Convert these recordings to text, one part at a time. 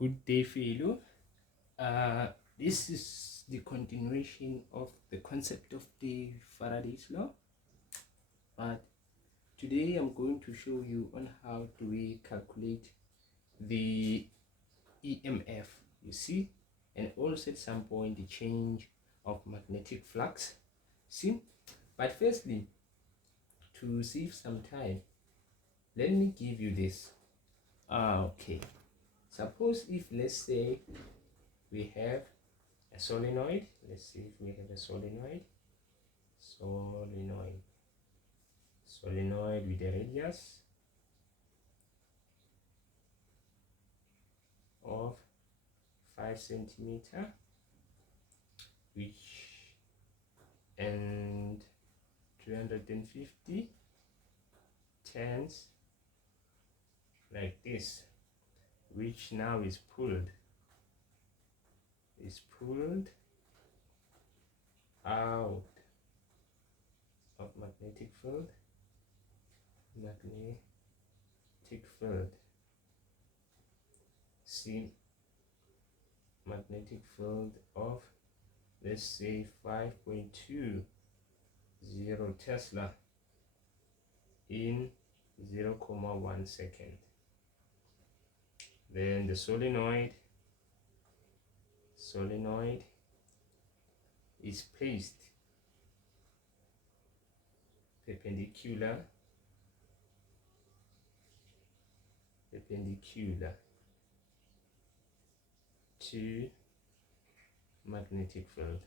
Good day, fellow. This is the continuation of the concept of the Faraday's law, but today I'm going to show you on how do we calculate the EMF, you see, and also at some point the change of magnetic flux, see. But firstly, to save some time, let me give you this. Okay, suppose if, let's say, we have a solenoid. Let's see if we have a solenoid with a radius of 5 centimeter, which and 250 turns like this, which now is pulled out of magnetic field. See, magnetic field of, let's say, 5.20 Tesla in 0.1 second. Then the solenoid is placed perpendicular to magnetic field,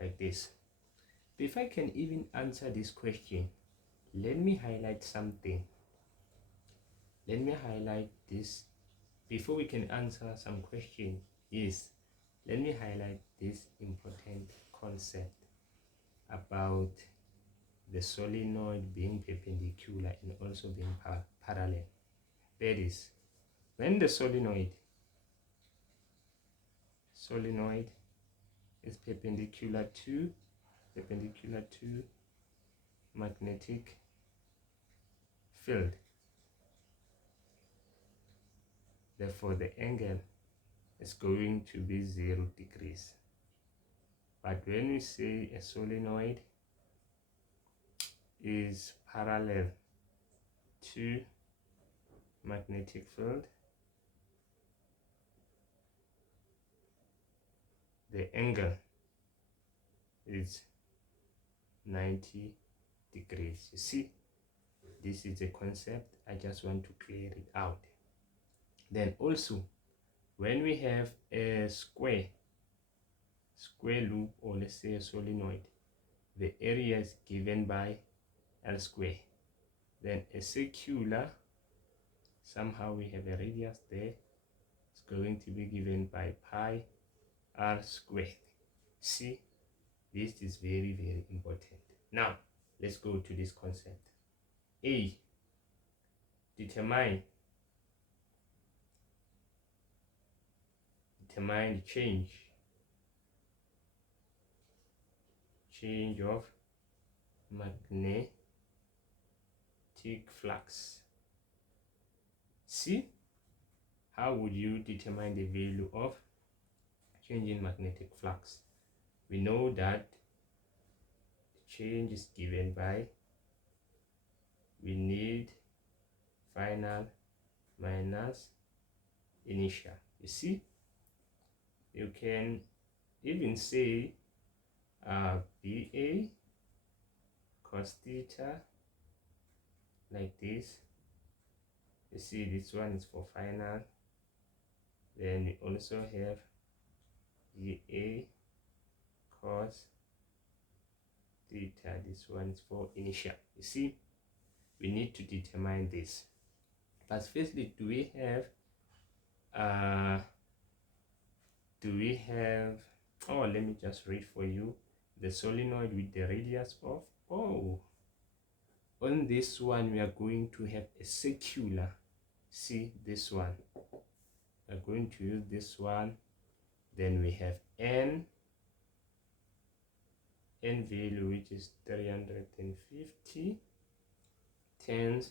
like this. If I can even answer this question, let me highlight something. Let me highlight this before we can answer some question. Let me highlight this important concept about the solenoid being perpendicular and also being parallel. That is, when the solenoid is perpendicular to magnetic field, therefore the angle is going to be 0 degrees. But when we say a solenoid is parallel to magnetic field, the angle is 90 degrees. You see, this is a concept. I just want to clear it out. Then also, when we have a square loop, or let's say a solenoid, the area is given by L square. Then a circular, somehow we have a radius there, it's going to be given by pi r squared. See, this is very, very important. Now let's go to this concept. A, determine the change of magnetic flux. See, how would you determine the value of change in magnetic flux? We know that the change is given by, we need final minus initial. You see, you can even say BA cos theta, like this. You see, this one is for final. Then we also have BA cos theta, this one is for initial. You see, we need to determine this. But firstly, do we have oh, let me just read for you the solenoid with the radius of, on this one we are going to have a circular. See, this one, we are going to use this one. Then we have n value, which is 350 turns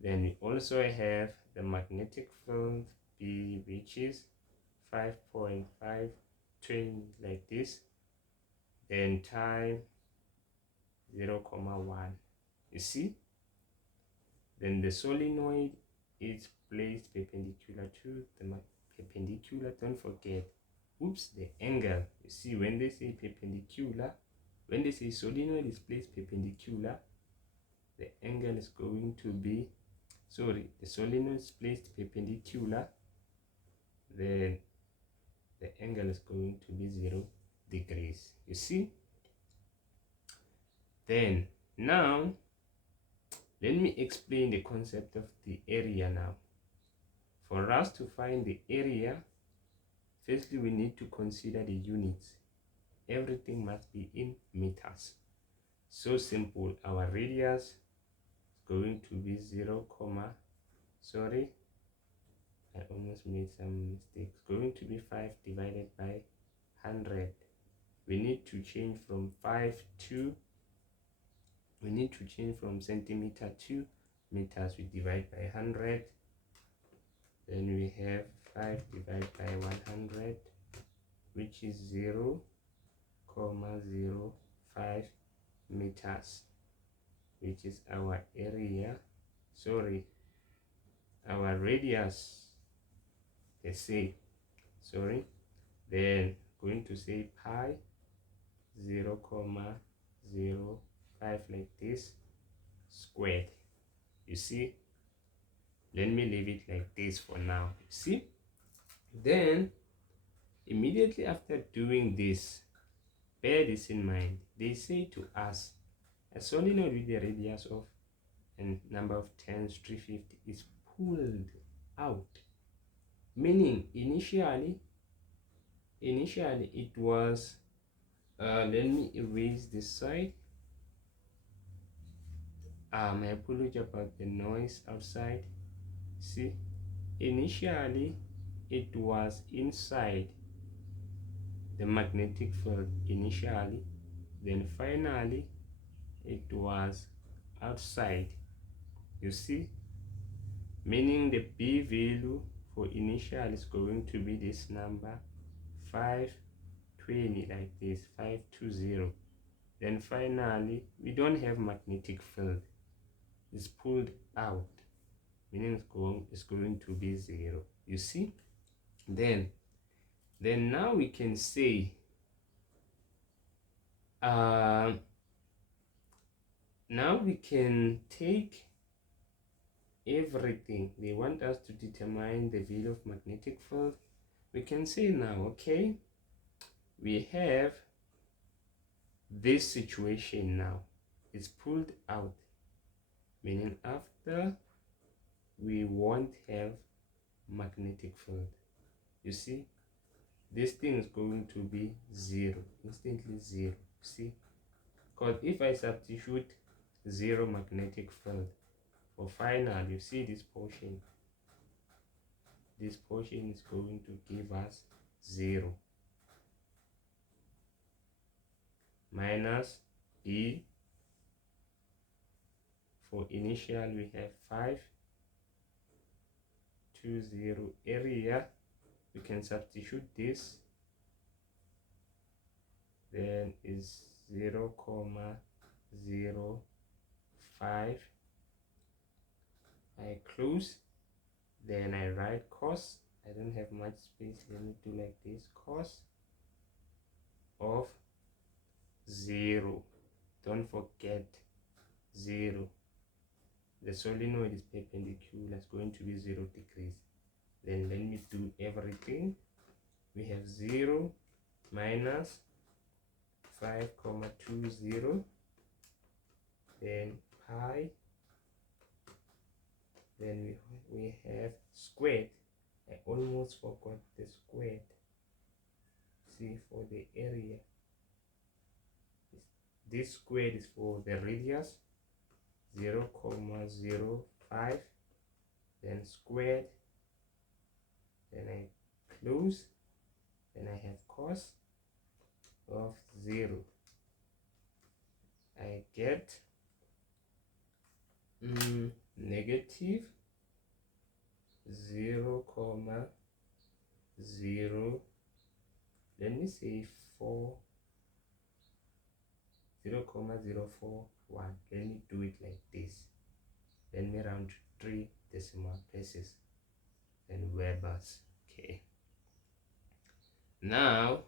Then we also have the magnetic field B, which is 5.520 like this, then time 0.1. You see, then the solenoid is placed perpendicular to the perpendicular. Don't forget, oops, the angle. You see, when they say perpendicular, when they say solenoid is placed perpendicular, the angle is going to be, sorry, the solenoid is placed perpendicular, then the angle is going to be 0 degrees. You see? Then now let me explain the concept of the area now. For us to find the area, firstly we need to consider the units. Everything must be in meters. So simple. Our radius is going to be 0, sorry, I almost made some mistakes. Going to be 5 divided by 100. We need to change from 5 to, we need to change from centimeter to meters. We divide by 100. Then we have 5 divided by 100, which is 0.05 meters, which is our area, sorry, our radius, let's say, sorry. Then going to say pi 0.05 like this squared. You see, let me leave it like this for now. You see, then immediately after doing this, bear this in mind. They say to us a solenoid with a radius of and number of turns 350 is pulled out, meaning initially it was let me erase this side. My apology about the noise outside. See, initially it was inside the magnetic field initially, then finally it was outside. You see, meaning the B value for initial is going to be this number 520 like this, 520. Then finally we don't have magnetic field, it's pulled out, meaning it's going to be 0. You see, then now we can say now we can take everything. They want us to determine the value of magnetic field. We can say now, okay, we have this situation now, it's pulled out, meaning after we won't have magnetic field. You see, this thing is going to be 0, instantly 0. See, because if I substitute 0 magnetic field for final, you see this portion is going to give us 0 minus B. For initial we have 520 area, we can substitute this, then is 0.05. I close, then I write cos. I don't have much space, let me do like this, cos of 0. Don't forget 0. The solenoid is perpendicular, it's going to be 0 degrees. Then let me do everything. We have 0 minus 5.20, then pi, then we have squared. I almost forgot the squared. See, for the area, this squared is for the radius, 0.05, then squared, then I close, then I have cos of 0. I get negative 0, 0, let me say 4, 0,041. Let me do it like this. Let me round to 3 decimal places and Webers. Okay. Now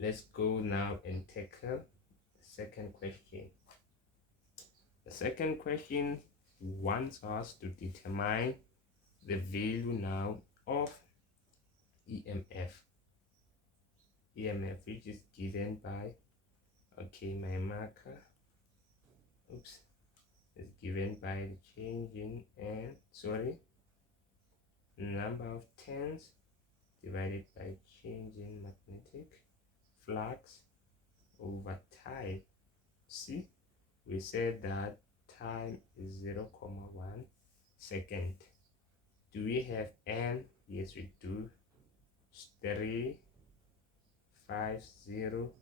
let's go now and tackle the second question. The second question wants us to determine the value now of EMF, which is given by, okay, my marker, oops, is given by the change in number of turns divided by change in magnetic flux over time. See, we said that time is 0,1 second. Do we have n? Yes, we do. 3, 5, 0.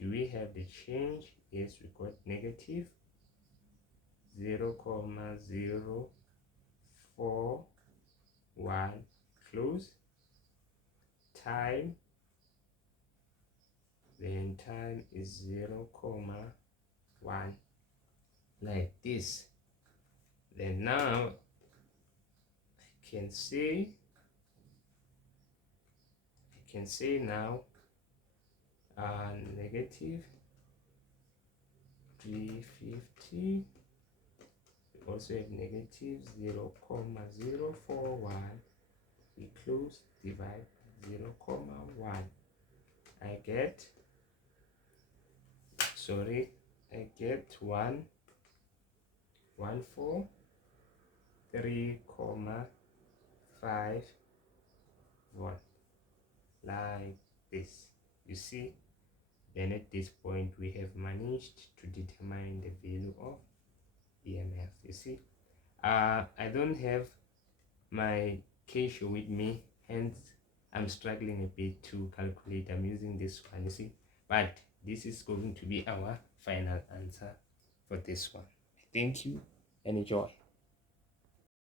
Do we have the change? Yes, we got negative 0,041. Close. Time, then time is 0,1, like this. Then now I can say now negative 350. We also have negative 0,041. We close, divide 0,1. I get 143,51, like this. You see, then at this point we have managed to determine the value of EMF. You see, I don't have my Casio with me, hence I'm struggling a bit to calculate. I'm using this one, you see, but this is going to be our final answer for this one. Thank you and enjoy.